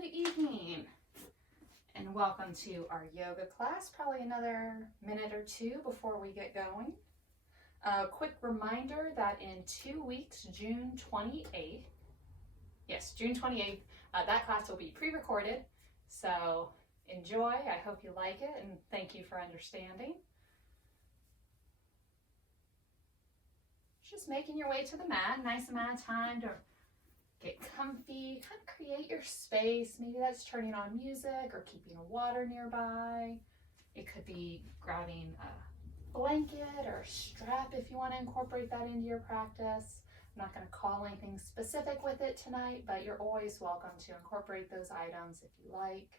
Good evening and welcome to our yoga class. Probably another minute or two before we get going. A quick reminder that in 2 weeks, June 28th, that class will be pre-recorded. So enjoy, I hope you like it, and thank you for understanding. Just making your way to the mat, nice amount of time to get comfy, kind of create your space. Maybe that's turning on music or keeping a water nearby. It could be grabbing a blanket or a strap if you want to incorporate that into your practice. I'm not going to call anything specific with it tonight, but you're always welcome to incorporate those items if you like.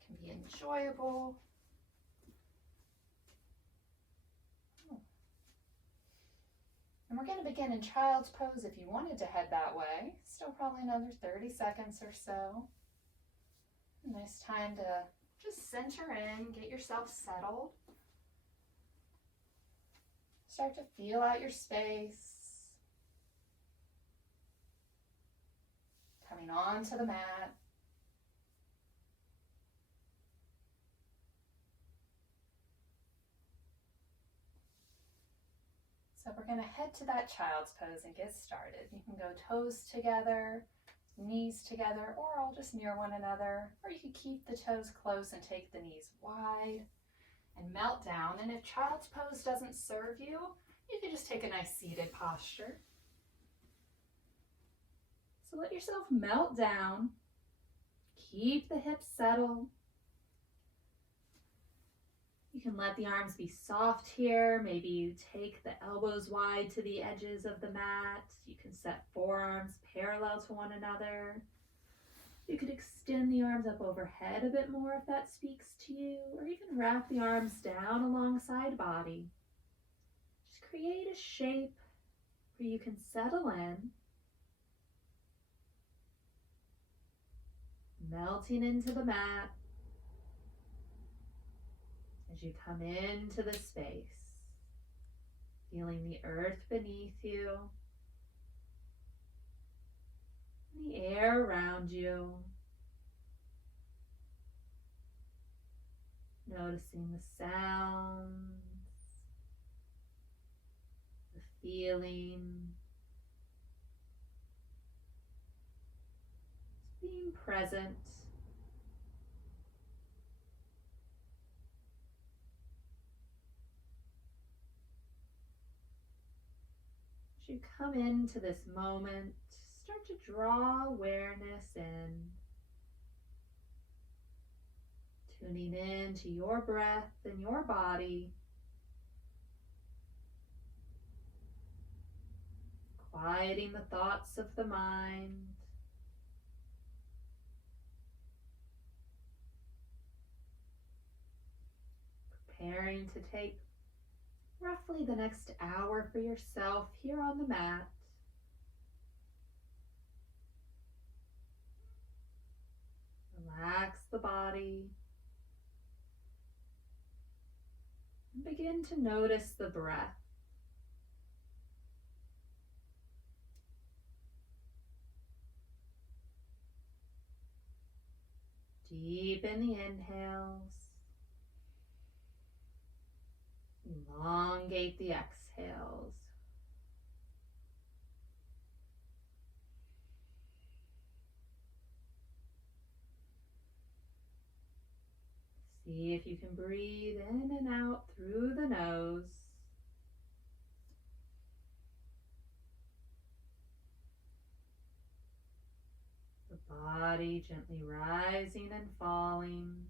It can be enjoyable. And we're going to begin in child's pose if you wanted to head that way. Still probably another 30 seconds or so. A nice time to just center in, get yourself settled. Start to feel out your space. Coming onto the mat. So we're going to head to that child's pose and get started. You can go toes together, knees together, or all just near one another. Or you could keep the toes close and take the knees wide and melt down. And if child's pose doesn't serve you, you can just take a nice seated posture. So let yourself melt down. Keep the hips settled. You can let the arms be soft here. Maybe you take the elbows wide to the edges of the mat. You can set forearms parallel to one another. You could extend the arms up overhead a bit more if that speaks to you, or even wrap the arms down alongside body. Just create a shape where you can settle in, melting into the mat. As you come into the space, feeling the earth beneath you, the air around you, noticing the sounds, the feeling, just being present. You come into this moment, start to draw awareness in, tuning in to your breath and your body, quieting the thoughts of the mind, preparing to take roughly the next hour for yourself here on the mat. Relax the body and begin to notice the breath. Deepen the inhales. Elongate the exhales. See if you can breathe in and out through the nose. The body gently rising and falling.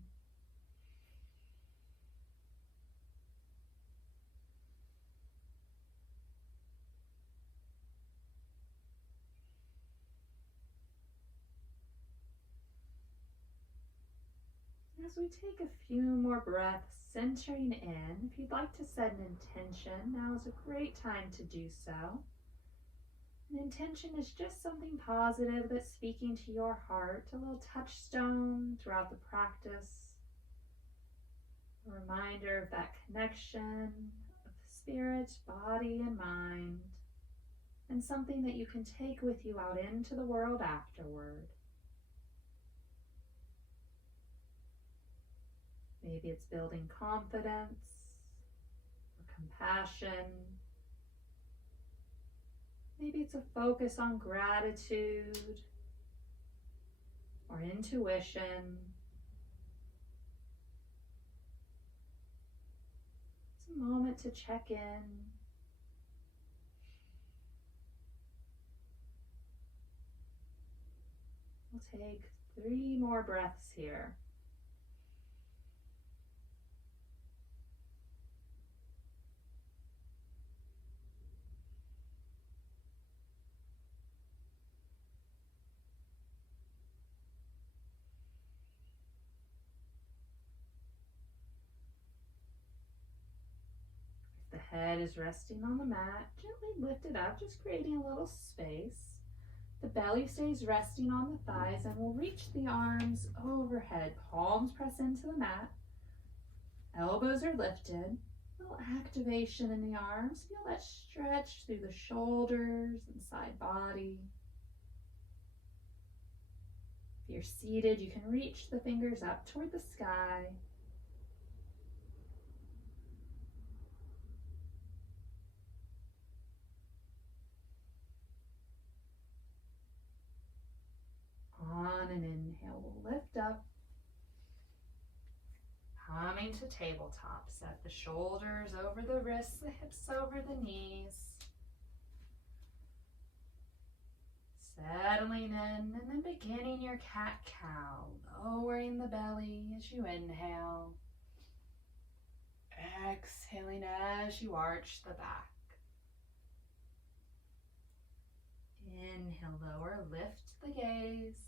As we take a few more breaths, centering in, if you'd like to set an intention, now is a great time to do so. An intention is just something positive that's speaking to your heart, a little touchstone throughout the practice, a reminder of that connection of spirit, body, and mind, and something that you can take with you out into the world afterward. Maybe it's building confidence or compassion. Maybe it's a focus on gratitude or intuition. It's a moment to check in. We'll take 3 more breaths here. If the head is resting on the mat, gently lift it up, just creating a little space. The belly stays resting on the thighs, and we'll reach the arms overhead. Palms press into the mat. Elbows are lifted. A little activation in the arms. Feel that stretch through the shoulders and side body. If you're seated, you can reach the fingers up toward the sky. On an inhale, we'll lift up. Coming to tabletop, set the shoulders over the wrists, the hips over the knees. Settling in and then beginning your cat-cow, lowering the belly as you inhale. Exhaling as you arch the back. Inhale, lower, lift the gaze.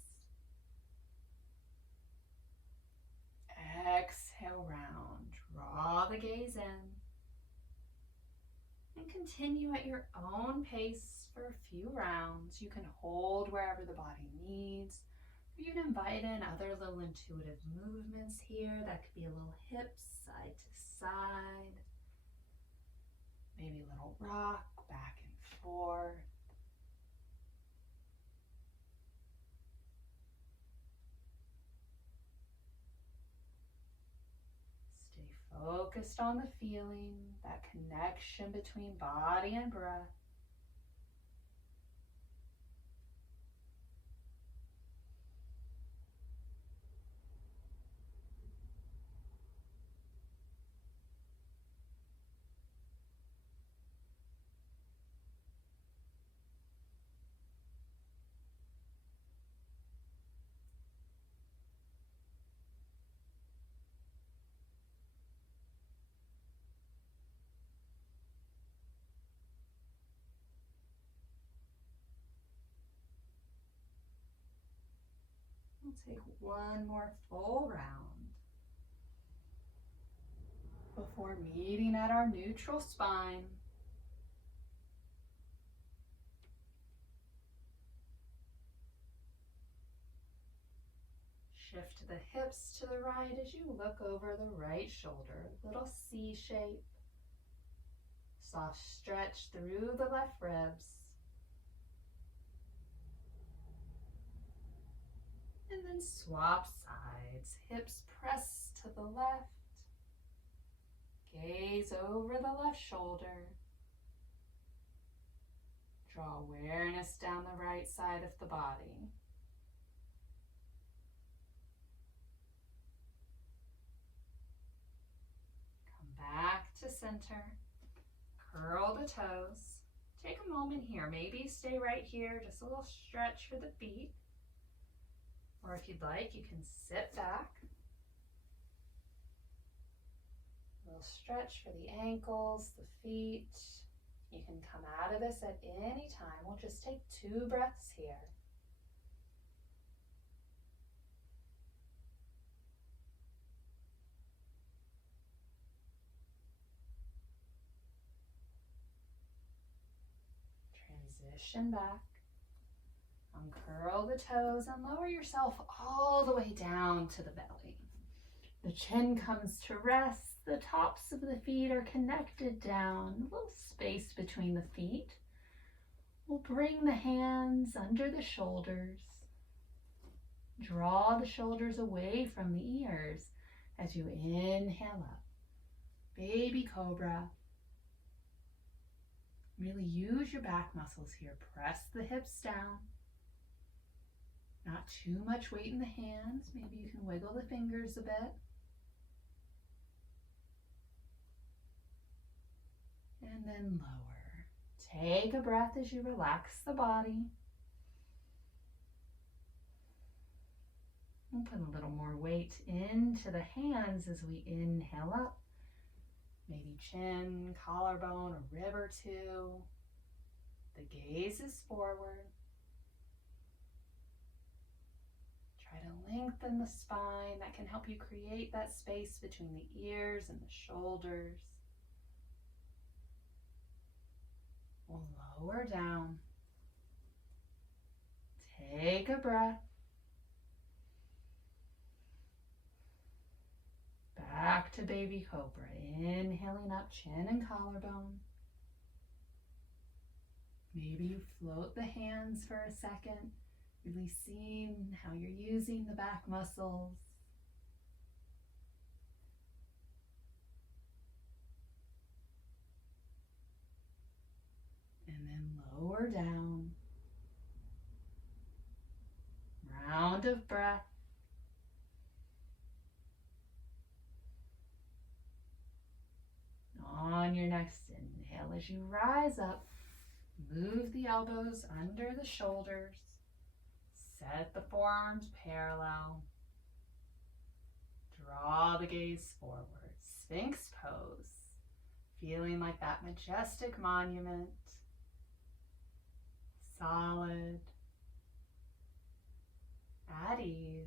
Exhale, round, draw the gaze in. And continue at your own pace for a few rounds. You can hold wherever the body needs. Or you can invite in other little intuitive movements here. That could be a little hips, side to side. Maybe a little rock, back and forth. Focused on the feeling, that connection between body and breath. We'll take one more full round before meeting at our neutral spine. Shift the hips to the right as you look over the right shoulder, little C shape. Soft stretch through the left ribs. And then swap sides. Hips press to the left. Gaze over the left shoulder. Draw awareness down the right side of the body. Come back to center. Curl the toes. Take a moment here. Maybe stay right here. Just a little stretch for the feet. Or if you'd like, you can sit back. A little stretch for the ankles, the feet. You can come out of this at any time. We'll just take 2 breaths here. Transition back. Uncurl the toes and lower yourself all the way down to the belly. The chin comes to rest. The tops of the feet are connected down. A little space between the feet. We'll bring the hands under the shoulders. Draw the shoulders away from the ears As you inhale up, baby cobra. Really use your back muscles here. Press the hips down. Not too much weight in the hands. Maybe you can wiggle the fingers a bit. And then lower. Take a breath as you relax the body. We'll put a little more weight into the hands as we inhale up. Maybe chin, collarbone, a rib or two. The gaze is forward. Try to lengthen the spine. That can help you create that space between the ears and the shoulders. We'll lower down. Take a breath. Back to baby cobra. Inhaling up, chin and collarbone. Maybe you float the hands for a second, really seeing how you're using the back muscles. And then lower down. Round of breath. On your next inhale, as you rise up, move the elbows under the shoulders. Set the forearms parallel. Draw the gaze forward. Sphinx pose. Feeling like that majestic monument. Solid. At ease.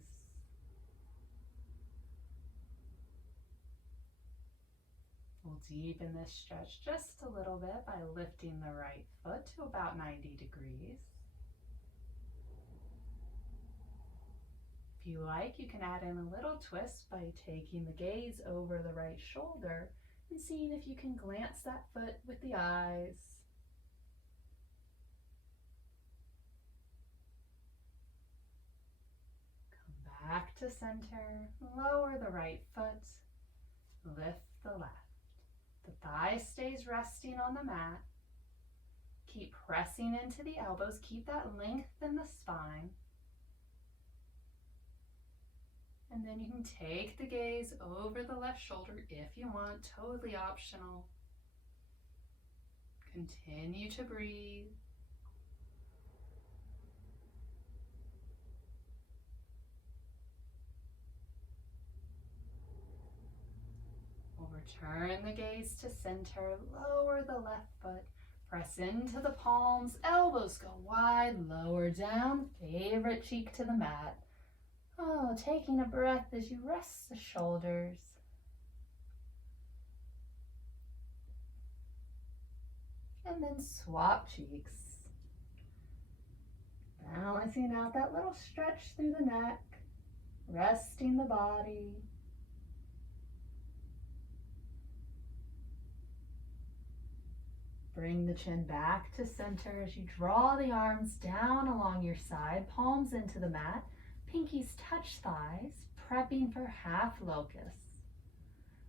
We'll deepen this stretch just a little bit by lifting the right foot to about 90 degrees. If you like, you can add in a little twist by taking the gaze over the right shoulder and seeing if you can glance that foot with the eyes. Come back to center, lower the right foot, lift the left. The thigh stays resting on the mat. Keep pressing into the elbows. Keep that length in the spine. And then you can take the gaze over the left shoulder if you want, totally optional. Continue to breathe. Return the gaze to center, lower the left foot, press into the palms, elbows go wide, lower down, favorite cheek to the mat. Oh, taking a breath as you rest the shoulders. And then swap cheeks. Balancing out that little stretch through the neck, resting the body. Bring the chin back to center as you draw the arms down along your side, palms into the mat, pinkies touch thighs, prepping for half locust.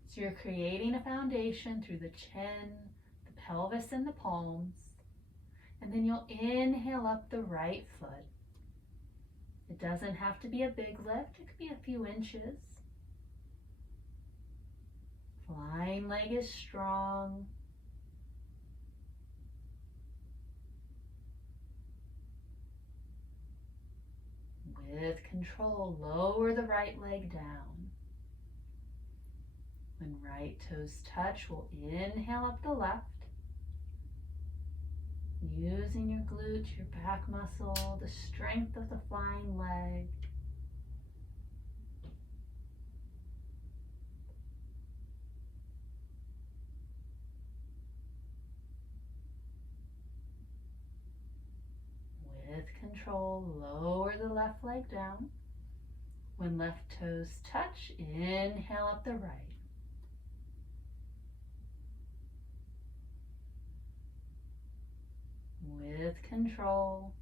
So you're creating a foundation through the chin, the pelvis, and the palms. And then you'll inhale up the right foot. It doesn't have to be a big lift, it could be a few inches. Flying leg is strong. With control, lower the right leg down. When right toes touch, we'll inhale up the left. Using your glute, your back muscle, the strength of the flying leg. With control, lower the left leg down. When left toes touch, inhale up the right. With control,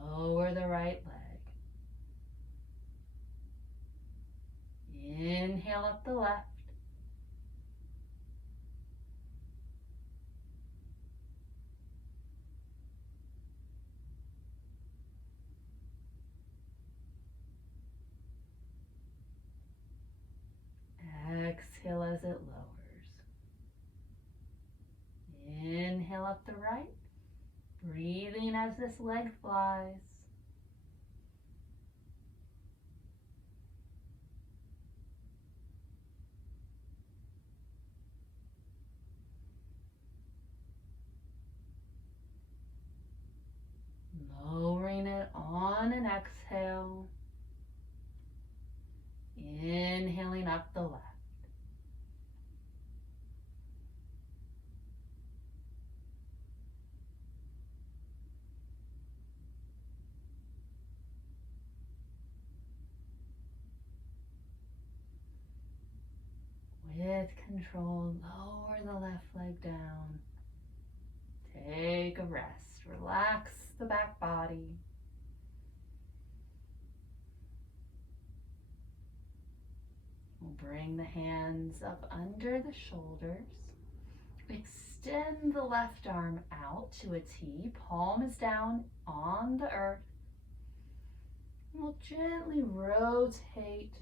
lower the right leg. Inhale up the left. Exhale as it lowers. Inhale up the right. Breathing as this leg flies. Lowering it on an exhale. Inhaling up the left. With control, lower the left leg down. Take a rest. Relax the back body. We'll bring the hands up under the shoulders. Extend the left arm out to a T. Palm is down on the earth. We'll gently rotate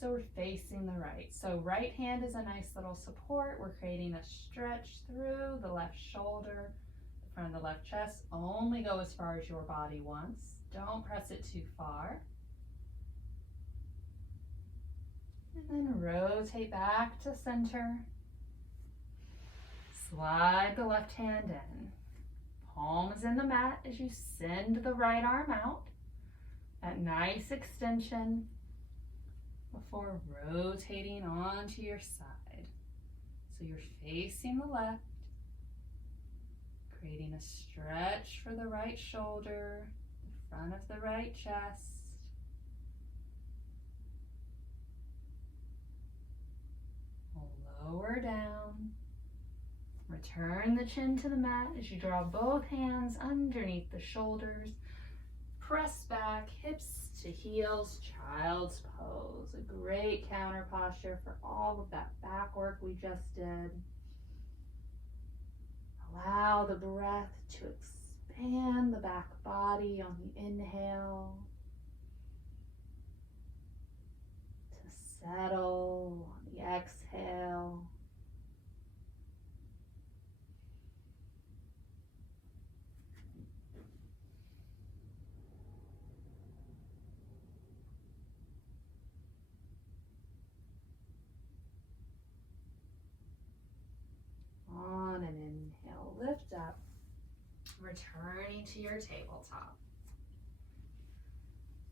so we're facing the right. So right hand is a nice little support. We're creating a stretch through the left shoulder, the front of the left chest. Only go as far as your body wants. Don't press it too far. And then rotate back to center. Slide the left hand in. Palm is in the mat as you send the right arm out. That nice extension before rotating onto your side. So you're facing the left, creating a stretch for the right shoulder, the front of the right chest. Lower down. Return the chin to the mat as you draw both hands underneath the shoulders. Press back, hips to heels, child's pose. A great counter posture for all of that back work we just did. Allow the breath to expand the back body on the inhale, to settle on the exhale. On an inhale, lift up, returning to your tabletop.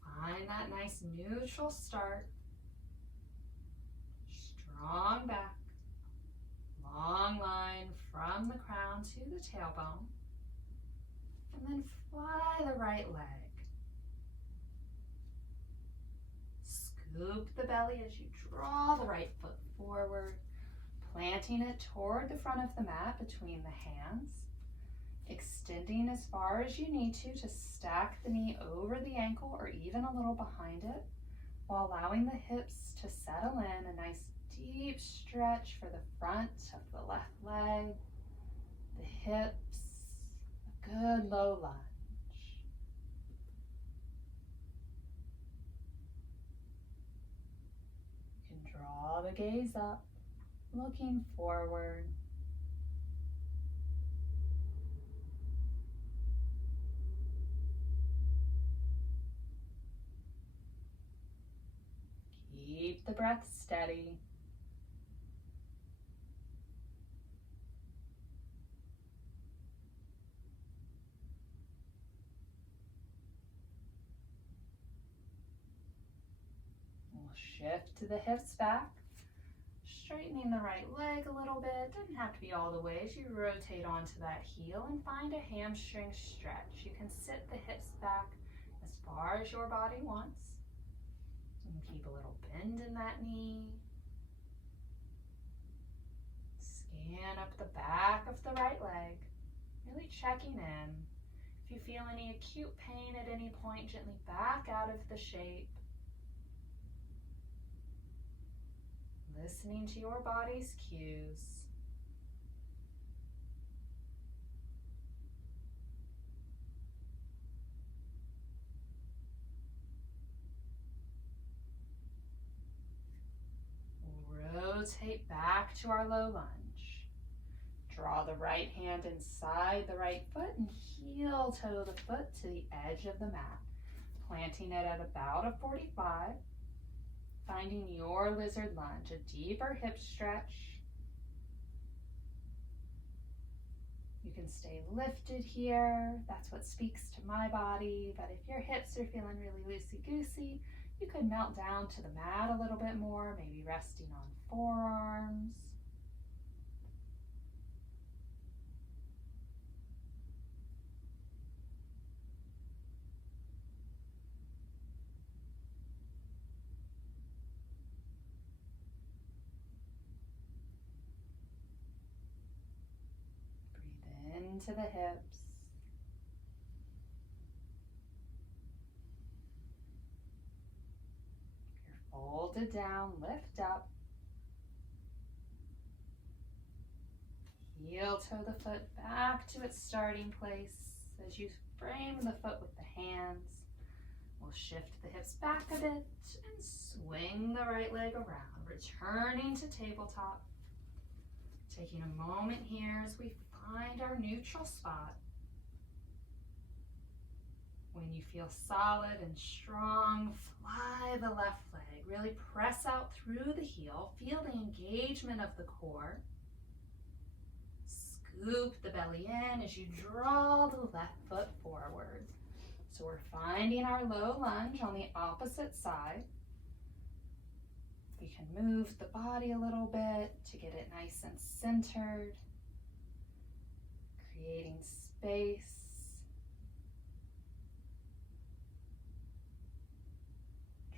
Find that nice neutral start. Strong back, long line from the crown to the tailbone. And then fly the right leg. Scoop the belly as you draw the right foot forward, planting it toward the front of the mat between the hands, extending as far as you need to stack the knee over the ankle or even a little behind it, while allowing the hips to settle in. A nice deep stretch for the front of the left leg, the hips, a good low lunge. You can draw the gaze up, looking forward. Keep the breath steady. We'll shift to the hips back. Straightening the right leg a little bit. Doesn't have to be all the way as you rotate onto that heel and find a hamstring stretch. You can sit the hips back as far as your body wants. You can keep a little bend in that knee. Scan up the back of the right leg, really checking in. If you feel any acute pain at any point, gently back out of the shape. listening to your body's cues. Rotate back to our low lunge. Draw the right hand inside the right foot and heel toe the foot to the edge of the mat, planting it at about a 45. Finding your lizard lunge, a deeper hip stretch. You can stay lifted here. That's what speaks to my body. But if your hips are feeling really loosey-goosey, you could melt down to the mat a little bit more, maybe resting on forearms. Breathe into the hips. Folded down, lift up. Heel toe the foot back to its starting place. As you frame the foot with the hands, we'll shift the hips back a bit and swing the right leg around, returning to tabletop. Taking a moment here as we find our neutral spot. When you feel solid and strong, fly the left leg. Really press out through the heel. Feel the engagement of the core. Scoop the belly in as you draw the left foot forward. So we're finding our low lunge on the opposite side. We can move the body a little bit to get it nice and centered. Creating space.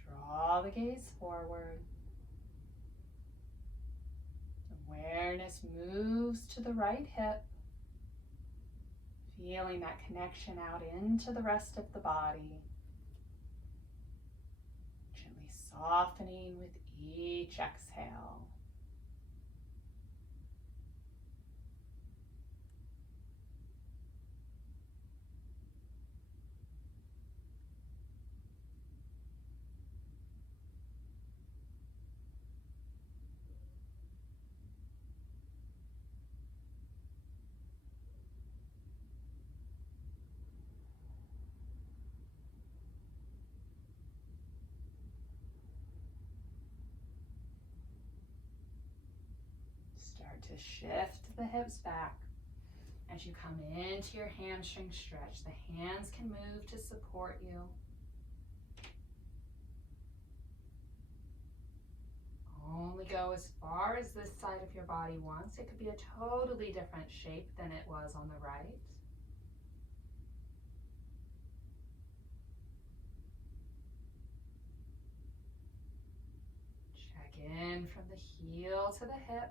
Draw the gaze forward. Awareness moves to the right hip, feeling that connection out into the rest of the body. Gently softening with each exhale. Start to shift the hips back. As you come into your hamstring stretch, the hands can move to support you. Only go as far as this side of your body wants. It could be a totally different shape than it was on the right. Check in from the heel to the hip.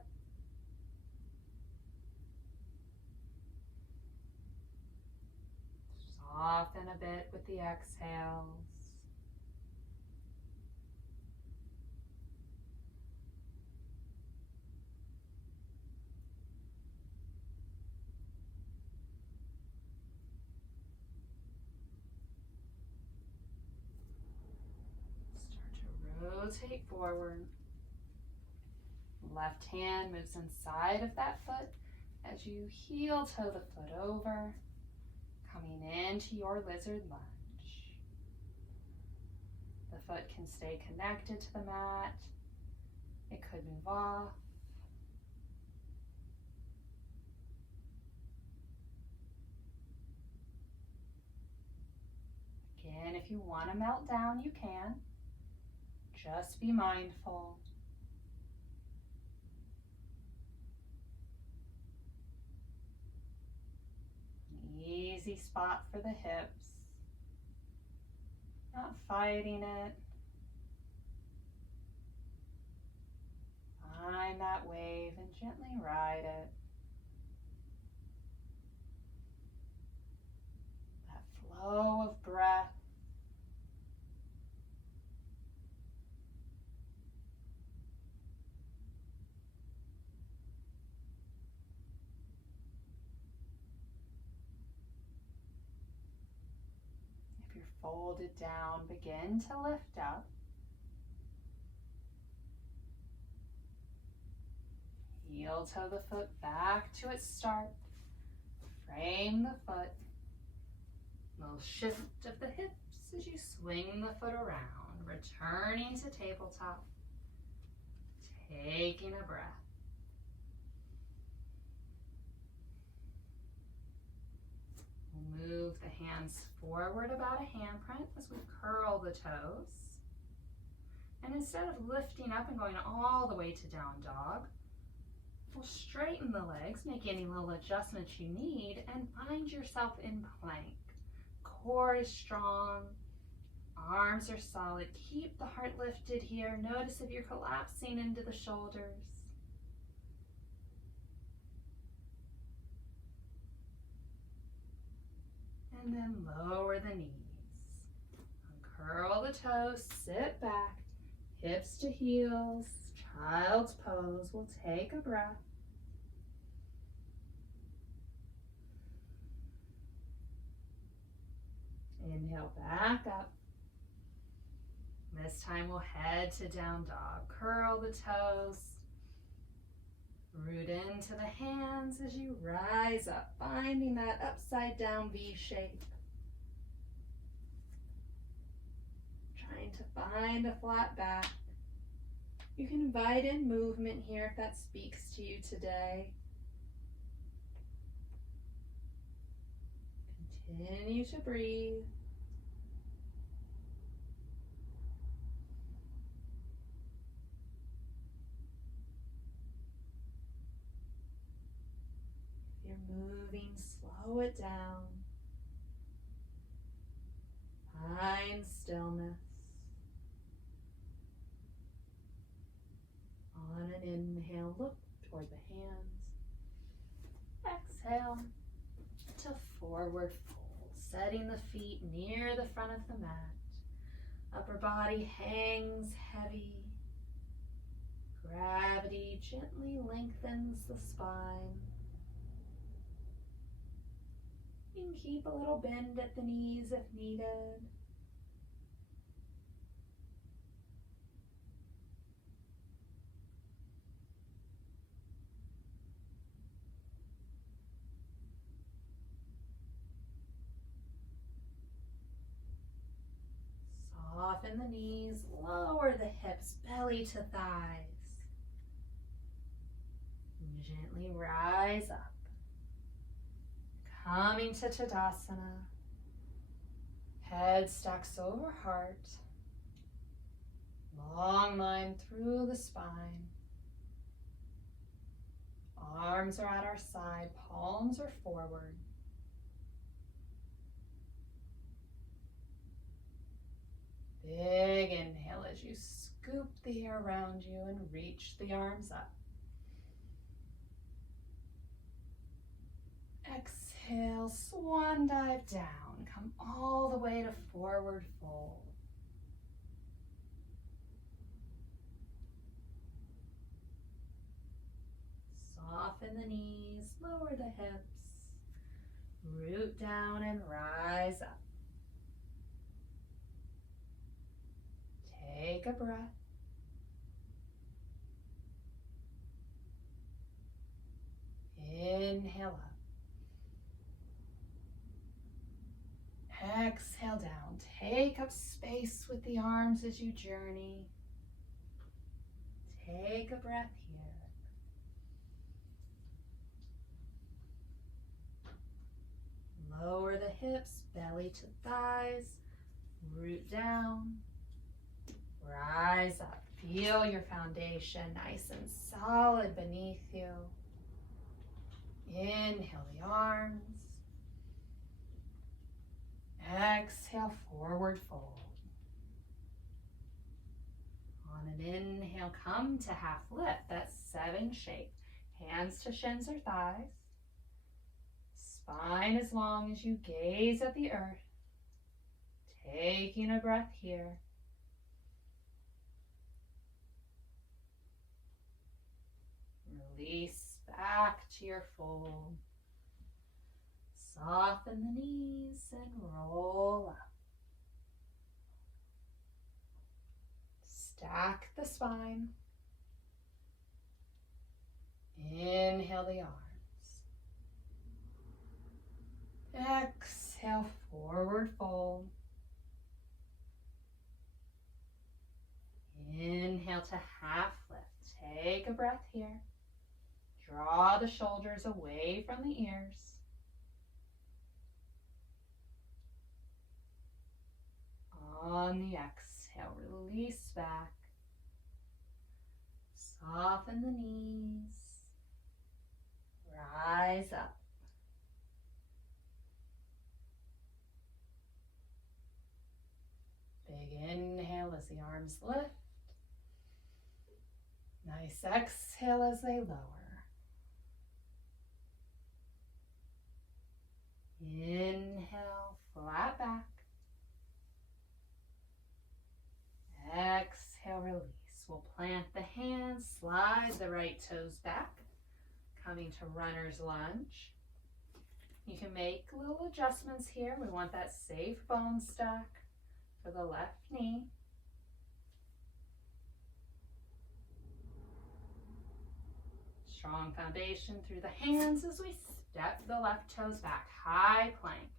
Soften a bit with the exhales. Start to rotate forward. Left hand moves inside of that foot as you heel toe the foot over. Coming into your lizard lunge. The foot can stay connected to the mat. It could move off. Again, if you want to melt down, you can. Just be mindful. Easy spot for the hips. Not fighting it. Find that wave and gently ride it. That flow of breath. folded down, begin to lift up. Heel toe the foot back to its start. Frame the foot. Little shift of the hips as you swing the foot around, returning to tabletop. Taking a breath. We'll move the hands forward about a handprint as we curl the toes. And instead of lifting up and going all the way to down dog, we'll straighten the legs, make any little adjustments you need, and find yourself in plank. Core is strong, arms are solid. Keep the heart lifted here. Notice if you're collapsing into the shoulders. And then lower the knees. Uncurl the toes, sit back, hips to heels, child's pose. We'll take a breath. Inhale back up. This time we'll head to down dog. Curl the toes. Root into the hands as you rise up, finding that upside down V shape. Trying to find a flat back. You can invite in movement here if that speaks to you today. Continue to breathe. If you're moving, slow it down. Find stillness. On an inhale, look toward the hands. Exhale to forward fold, setting the feet near the front of the mat. Upper body hangs heavy. Gravity gently lengthens the spine. You can keep a little bend at the knees if needed. Soften the knees, lower the hips, belly to thighs. Gently rise up. Coming to Tadasana. Head stacks over heart. Long line through the spine. Arms are at our side, palms are forward. Big inhale as you scoop the air around you and reach the arms up. Exhale, swan dive down. Come all the way to forward fold. Soften the knees, lower the hips. Root down and rise up. Take a breath. Inhale up. Exhale down. Take up space with the arms as you journey. Take a breath here. Lower the hips, belly to thighs. Root down. Rise up. Feel your foundation nice and solid beneath you. Inhale the arms. Exhale, forward fold. On an inhale, come to half lift. That's 7 shape. Hands to shins or thighs. Spine as long as you gaze at the earth. Taking a breath here. Release back to your fold. Soften the knees and roll up. Stack the spine. Inhale the arms. Exhale, forward fold. Inhale to half lift. Take a breath here. Draw the shoulders away from the ears. On the exhale, release back. Soften the knees. Rise up. Big inhale as the arms lift. Nice exhale as they lower. Inhale, flat back. Exhale, release. We'll plant the hands, slide the right toes back, coming to runner's lunge. You can make little adjustments here. We want that safe bone stack for the left knee. Strong foundation through the hands as we step the left toes back, high plank.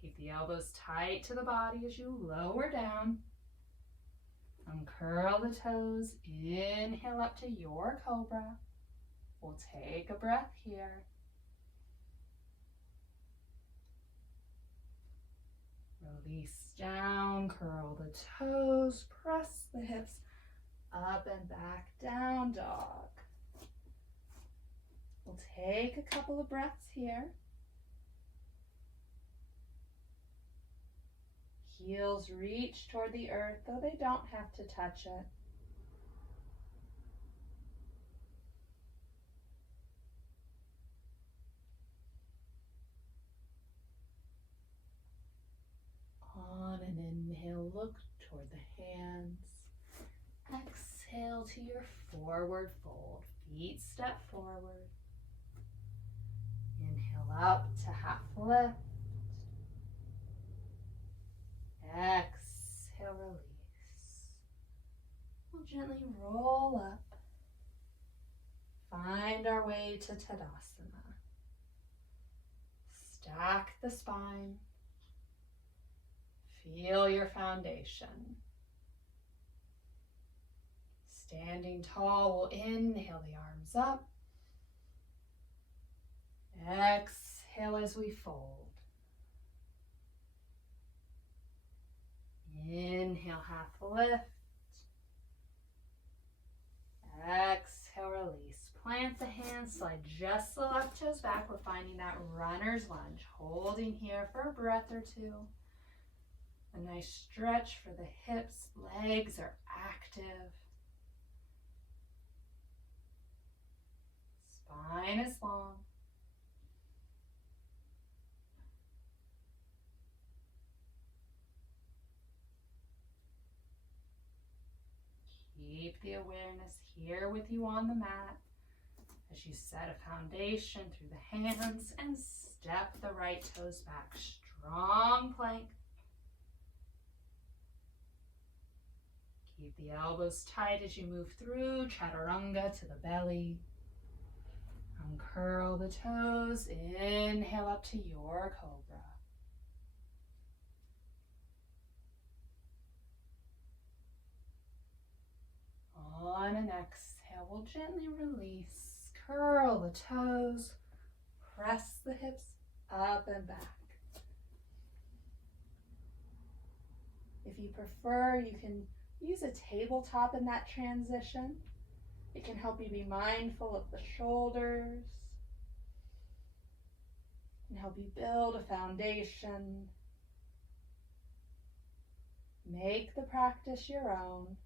Keep the elbows tight to the body as you lower down. Uncurl the toes, inhale up to your cobra. We'll take a breath here. Release down, curl the toes, press the hips up and back, down dog. We'll take a couple of breaths here. Heels reach toward the earth, though they don't have to touch it. On an inhale, look toward the hands. Exhale to your forward fold. Feet step forward. Inhale up to half lift. Exhale, release. We'll gently roll up. Find our way to Tadasana. Stack the spine. Feel your foundation. Standing tall, we'll inhale the arms up. Exhale as we fold. Inhale, half lift. Exhale, release. Plant the hands, slide just the left toes back. We're finding that runner's lunge. Holding here for a breath or two. A nice stretch for the hips. Legs are active. Spine is long. Keep the awareness here with you on the mat as you set a foundation through the hands and step the right toes back. Strong plank. Keep the elbows tight as you move through Chaturanga to the belly. Uncurl the toes. Inhale up to your cobra. On an exhale, we'll gently release. Curl the toes. Press the hips up and back. If you prefer, you can use a tabletop in that transition. It can help you be mindful of the shoulders. It can help you build a foundation. Make the practice your own.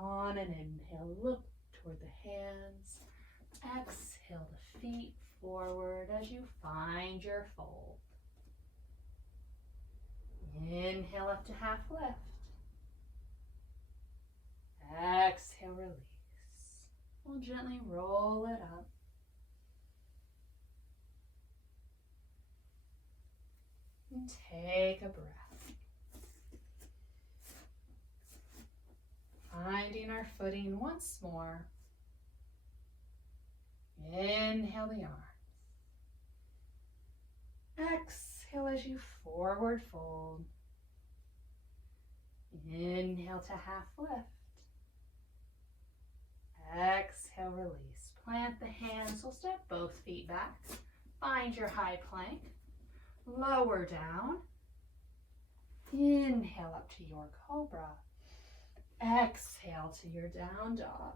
On an inhale, look toward the hands. Exhale the feet forward as you find your fold. Inhale up to half lift. Exhale, release. We'll gently roll it up. And take a breath. Finding our footing once more. Inhale the arms. Exhale as you forward fold. Inhale to half lift. Exhale, release. Plant the hands. We'll step both feet back. Find your high plank. Lower down. Inhale up to your cobra. Exhale to your down dog.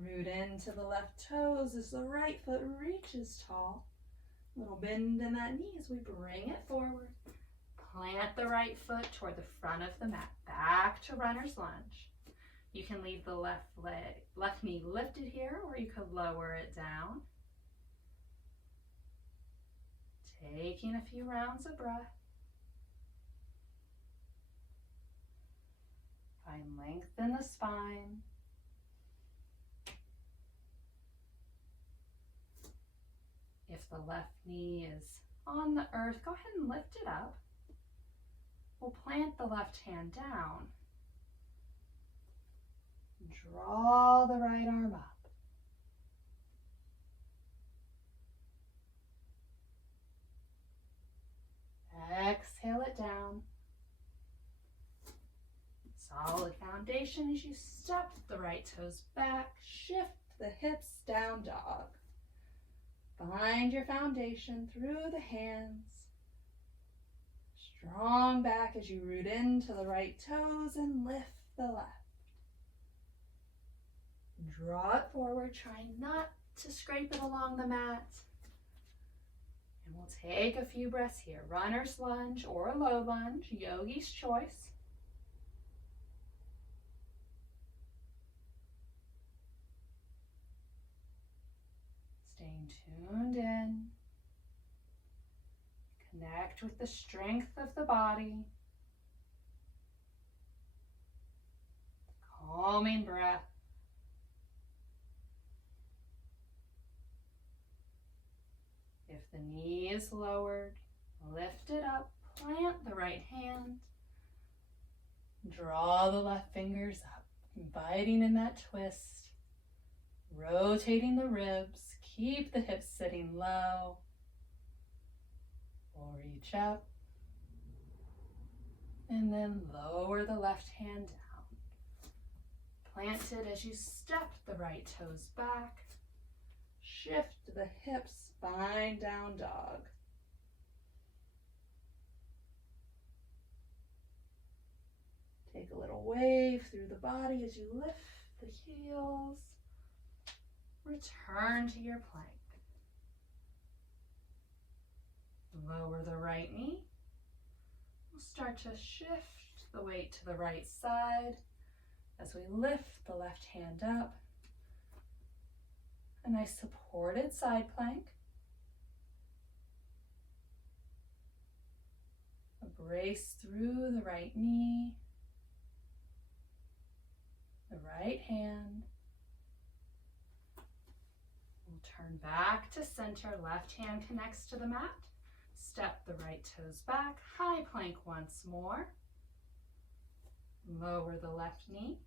Root into the left toes as the right foot reaches tall. Little bend in that knee as we bring it forward. Plant the right foot toward the front of the mat. Back to runner's lunge. You can leave the left knee lifted here, or you could lower it down. Taking a few rounds of breath. Find length in the spine. If the left knee is on the earth, go ahead and lift it up. We'll plant the left hand down. Draw the right arm up. Exhale it down. Solid foundation as you step the right toes back. Shift the hips, down dog. Find your foundation through the hands. Strong back as you root into the right toes and lift the left. Draw it forward, try not to scrape it along the mat. And we'll take a few breaths here. Runner's lunge or low lunge, yogi's choice. Staying tuned in. Connect with the strength of the body. Calming breath. If the knee is lowered, lift it up, plant the right hand. Draw the left fingers up, inviting in that twist. Rotating the ribs, keep the hips sitting low. We'll reach up and then lower the left hand down. Plant it as you step the right toes back. Shift the hips, spine down dog. Take a little wave through the body as you lift the heels. Return to your plank. Lower the right knee. We'll start to shift the weight to the right side as we lift the left hand up. A nice supported side plank. A brace through the right knee. The right hand. We'll turn back to center. Left hand connects to the mat. Step the right toes back. High plank once more. Lower the left knee.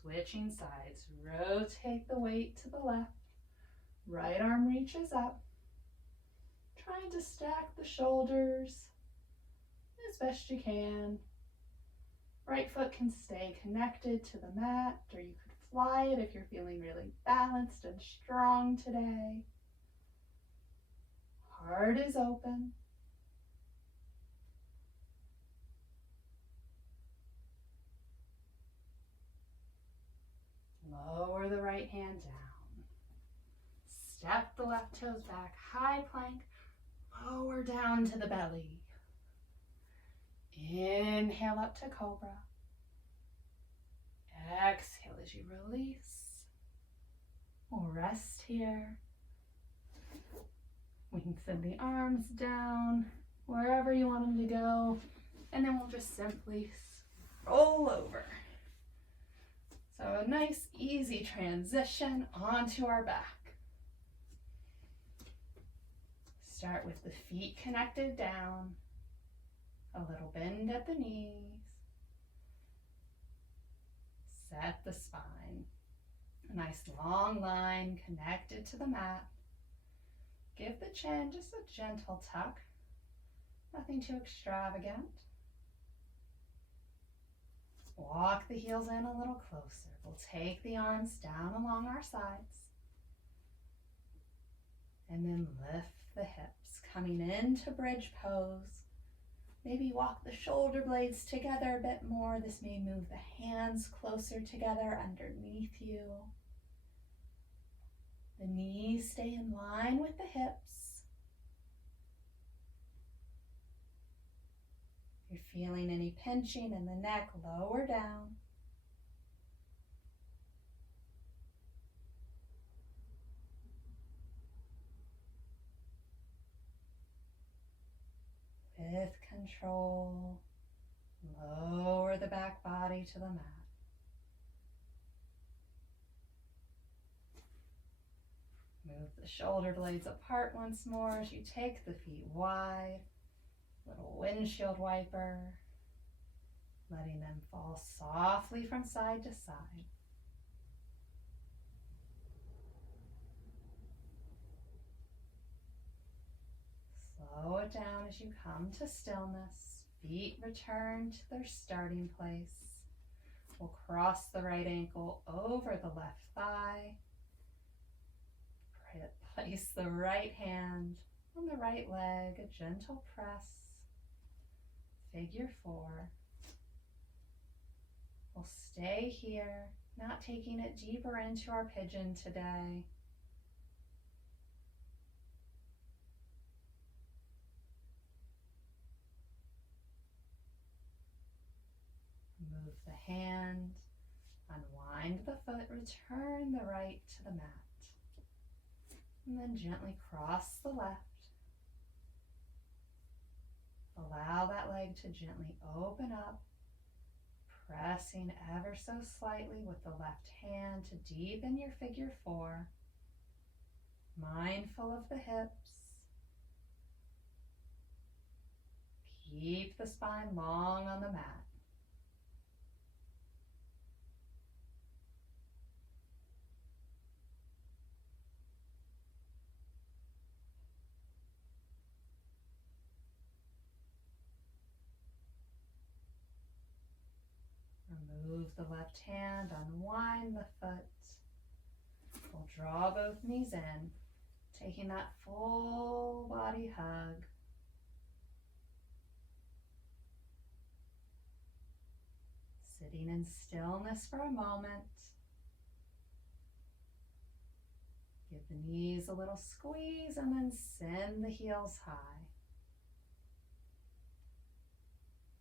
Switching sides. Rotate the weight to the left. Right arm reaches up. Trying to stack the shoulders as best you can. Right foot can stay connected to the mat, or you could fly it if you're feeling really balanced and strong today. Heart is open. Lower the right hand down. Step the left toes back, high plank, lower down to the belly. Inhale up to cobra. Exhale as you release. We'll rest here. We can send the arms down wherever you want them to go, and then we'll just simply roll over. So a nice, easy transition onto our back. Start with the feet connected down, a little bend at the knees. Set the spine. A nice long line connected to the mat. Give the chin just a gentle tuck, nothing too extravagant. Walk the heels in a little closer. We'll take the arms down along our sides. And then lift the hips, coming into bridge pose. Maybe walk the shoulder blades together a bit more. This may move the hands closer together underneath you. The knees stay in line with the hips. If you're feeling any pinching in the neck, lower down. With control, lower the back body to the mat. Move the shoulder blades apart once more as you take the feet wide. Little windshield wiper, letting them fall softly from side to side. Slow it down as you come to stillness. Feet return to their starting place. We'll cross the right ankle over the left thigh. Place the right hand on the right leg, a gentle press. Figure 4. We'll stay here, not taking it deeper into our pigeon today. Move the hand, unwind the foot, return the right to the mat. And then gently cross the left. Allow that leg to gently open up, pressing ever so slightly with the left hand to deepen your figure 4. Mindful of the hips. Keep the spine long on the mat. Remove the left hand, unwind the foot. We'll draw both knees in, taking that full body hug. Sitting in stillness for a moment. Give the knees a little squeeze and then send the heels high.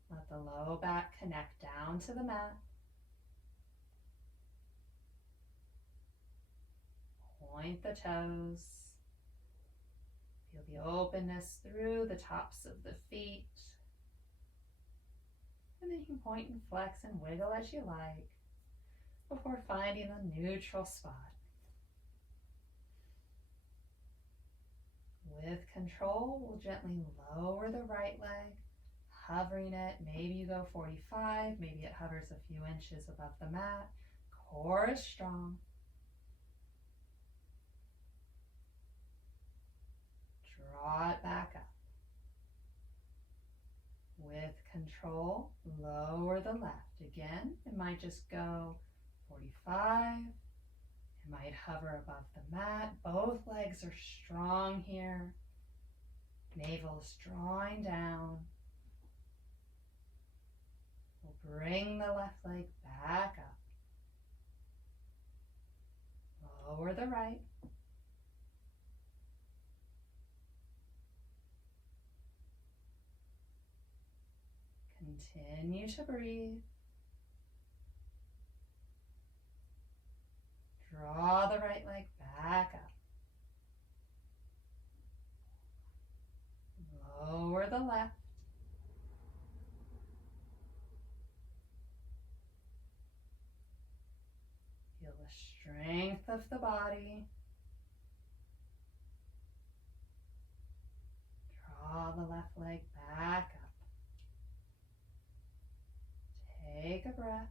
Let the low back connect down to the mat. Point the toes. Feel the openness through the tops of the feet. And then you can point and flex and wiggle as you like before finding a neutral spot. With control, we'll gently lower the right leg, hovering it. Maybe you go 45, maybe it hovers a few inches above the mat. Core is strong. Draw it back up. With control, lower the left. Again, it might just go 45. It might hover above the mat. Both legs are strong here. Navel is drawing down. We'll bring the left leg back up. Lower the right. Continue to breathe. Draw the right leg back up. Lower the left. of the body. Draw the left leg back up. Take a breath.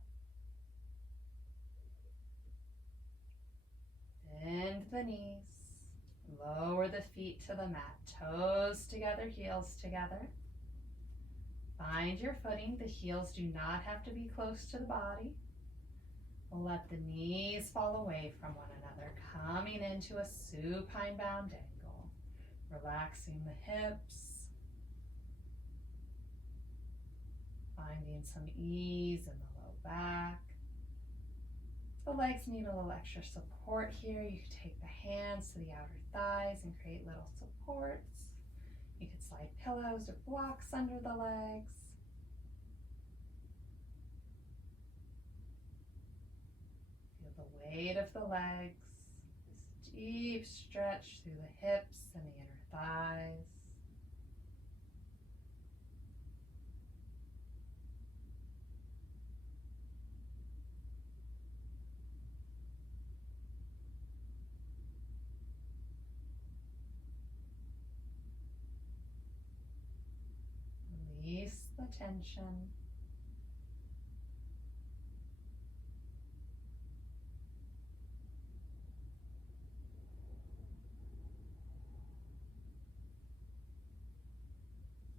Bend the knees. Lower the feet to the mat. Toes together, heels together. Find your footing. The heels do not have to be close to the body. Let the knees fall away from one another, coming into a supine bound angle. Relaxing the hips. Finding some ease in the low back. The legs need a little extra support here. You can take the hands to the outer thighs and create little supports. You could slide pillows or blocks under the legs. Feel the weight of the legs, this deep stretch through the hips and the inner thighs. Release the tension.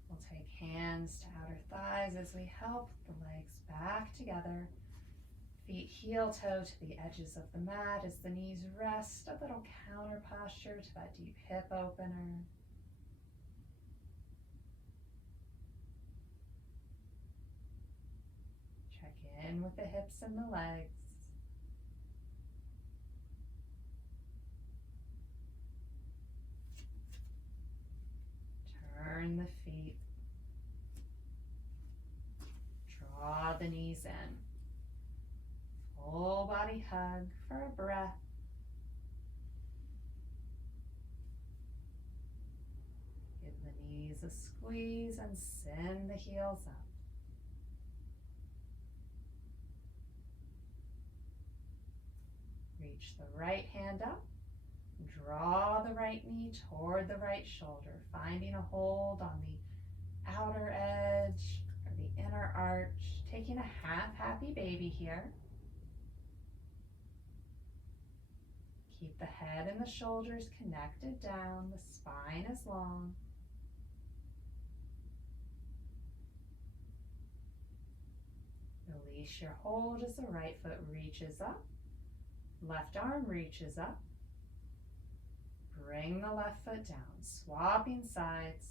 We'll take hands to outer thighs as we help the legs back together. Feet heel toe to the edges of the mat as the knees rest. A little counter posture to that deep hip opener. Check in with the hips and the legs. Turn the feet. Draw the knees in. Full body hug for a breath. Give the knees a squeeze and send the heels up. Reach the right hand up. Draw the right knee toward the right shoulder, finding a hold on the outer edge or the inner arch, taking a half happy baby here. Keep the head and the shoulders connected down, the spine is long. Release your hold as the right foot reaches up, left arm reaches up. Bring the left foot down, swapping sides.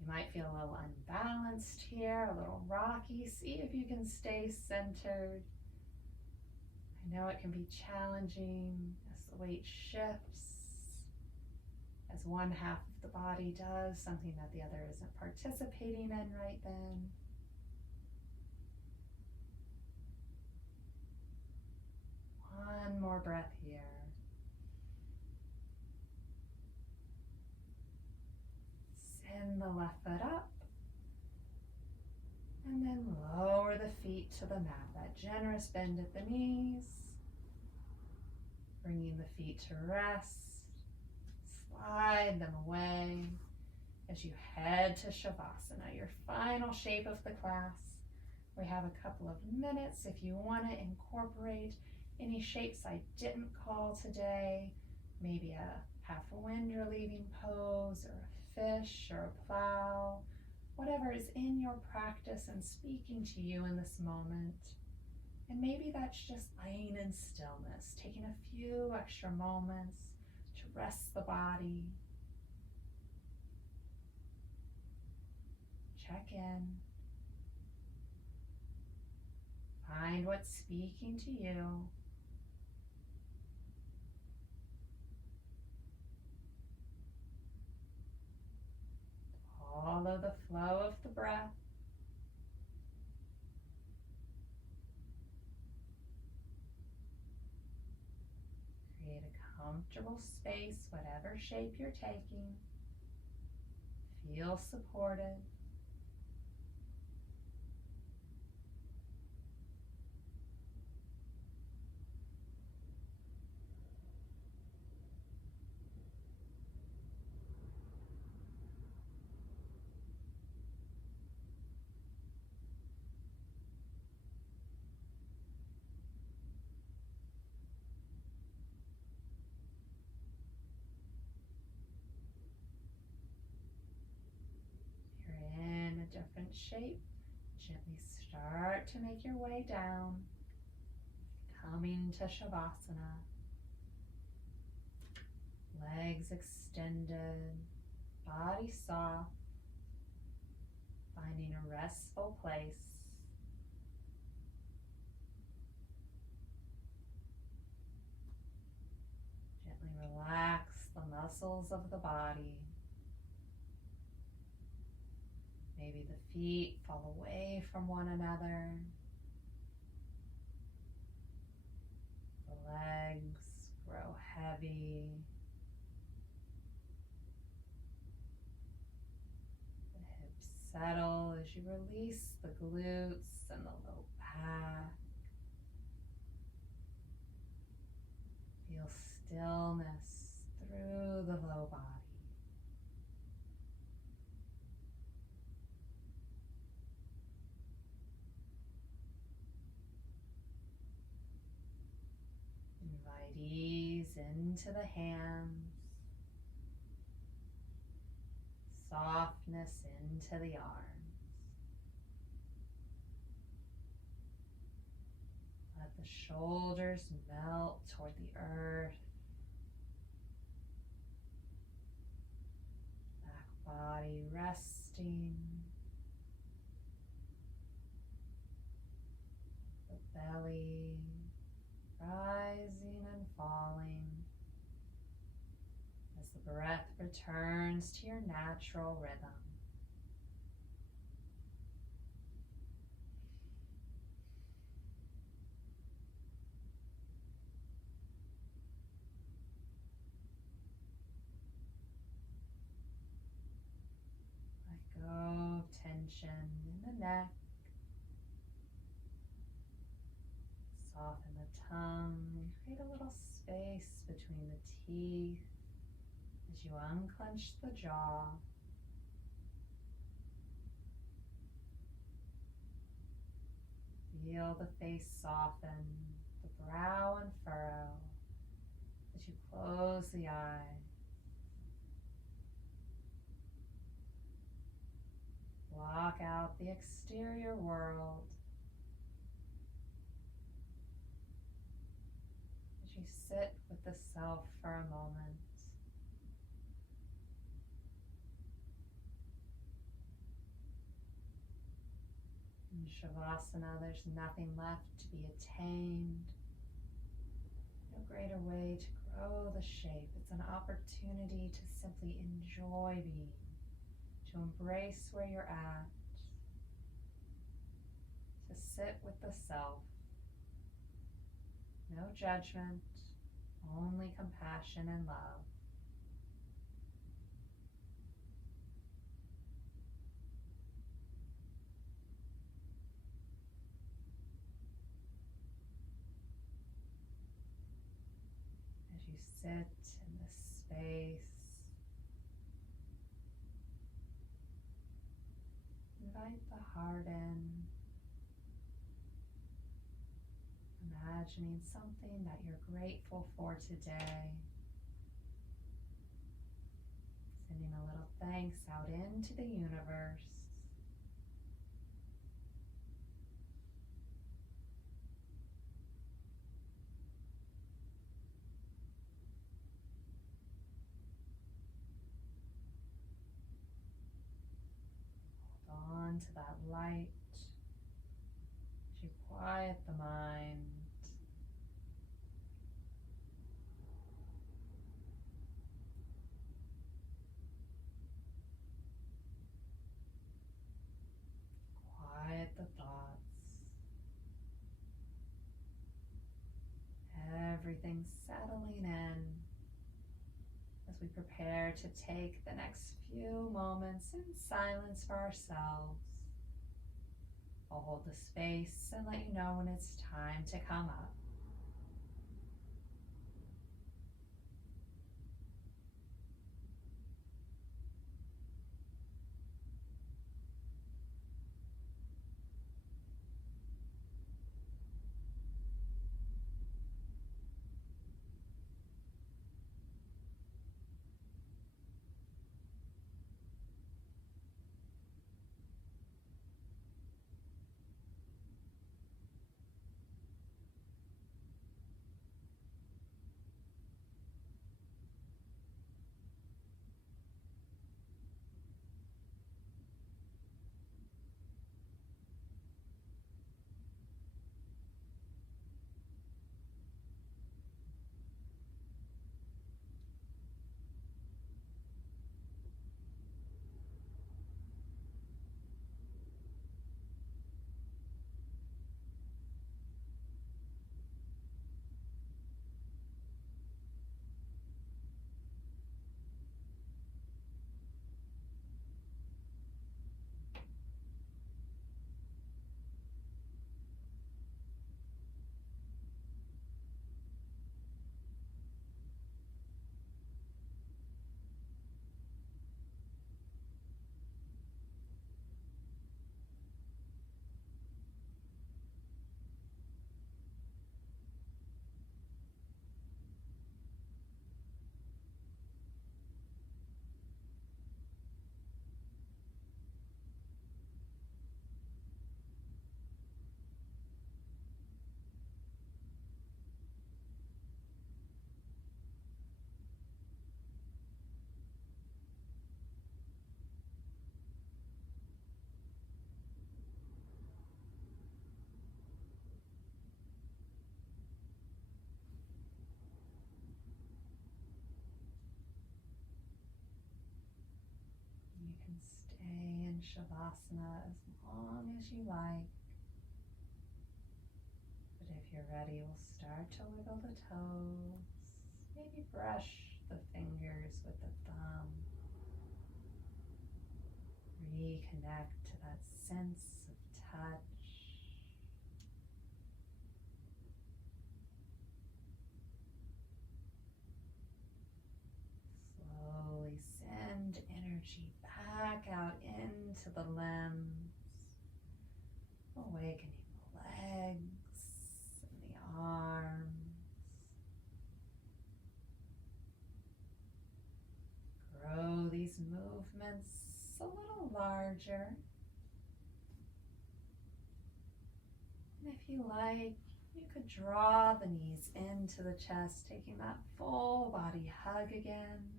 You might feel a little unbalanced here, a little rocky. See if you can stay centered. I know it can be challenging as the weight shifts, as one half of the body does something that the other isn't participating in right then. One more breath here. Send the left foot up. And then lower the feet to the mat. That generous bend at the knees. Bringing the feet to rest. Slide them away as you head to Shavasana, your final shape of the class. We have a couple of minutes if you want to incorporate any shapes I didn't call today. Maybe a half a wind relieving pose, or a fish, or a plow. Whatever is in your practice and speaking to you in this moment. And maybe that's just laying in stillness, taking a few extra moments to rest the body. Check in. Find what's speaking to you. Follow the flow of the breath. Create a comfortable space, whatever shape you're taking. Feel supported. shape, gently start to make your way down, coming to Shavasana. Legs extended, body soft, finding a restful place. Gently relax the muscles of the body. Maybe the feet fall away from one another. The legs grow heavy. The hips settle as you release the glutes and the low back. Feel stillness through the low body. Invite ease into the hands, softness into the arms. Let the shoulders melt toward the earth. Back body resting. The belly rising and falling as the breath returns to your natural rhythm. Let go of tension in the neck. Soften the tongue and create a little space between the teeth as you unclench the jaw. Feel the face soften, the brow unfurrow as you close the eyes. Block out the exterior world. You sit with the self for a moment. In Shavasana, there's nothing left to be attained. No greater way to grow the shape. It's an opportunity to simply enjoy being, to embrace where you're at, to sit with the self. No judgment, only compassion and love. As you sit in this space, invite the heart in. Imagining something that you're grateful for today. Sending a little thanks out into the universe. Hold on to that light as you quiet the mind. Quiet the thoughts. Everything's settling in as we prepare to take the next few moments in silence for ourselves. I'll hold the space and let you know when it's time to come up. stay in Shavasana as long as you like. But if you're ready, we'll start to wiggle the toes. Maybe brush the fingers with the thumb. Reconnect to that sense of touch. Slowly send energy back out into the limbs, awakening the legs and the arms. Grow these movements a little larger. And if you like, you could draw the knees into the chest, taking that full body hug again.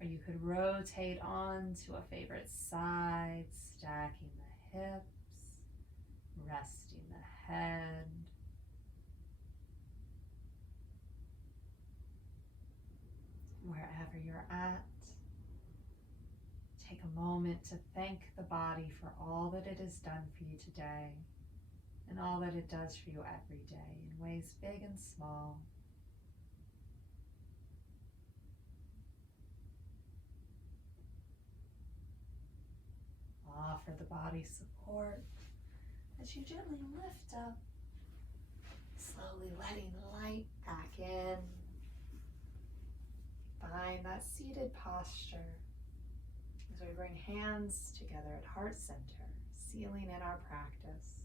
Or you could rotate on to a favorite side, stacking the hips, resting the head. Wherever you're at, take a moment to thank the body for all that it has done for you today and all that it does for you every day in ways big and small. Offer the body support as you gently lift up, slowly letting light back in. Find that seated posture as we bring hands together at heart center, sealing in our practice.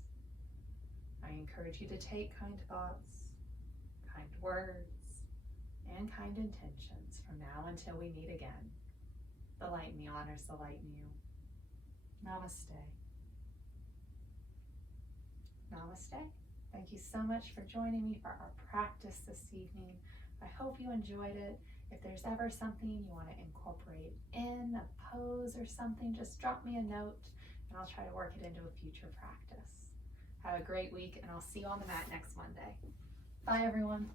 I encourage you to take kind thoughts, kind words, and kind intentions from now until we meet again. The light in me honors the light in you. Namaste. Namaste. Thank you so much for joining me for our practice this evening. I hope you enjoyed it. If there's ever something you want to incorporate in a pose or something, just drop me a note and I'll try to work it into a future practice. Have a great week and I'll see you on the mat next Monday. Bye everyone.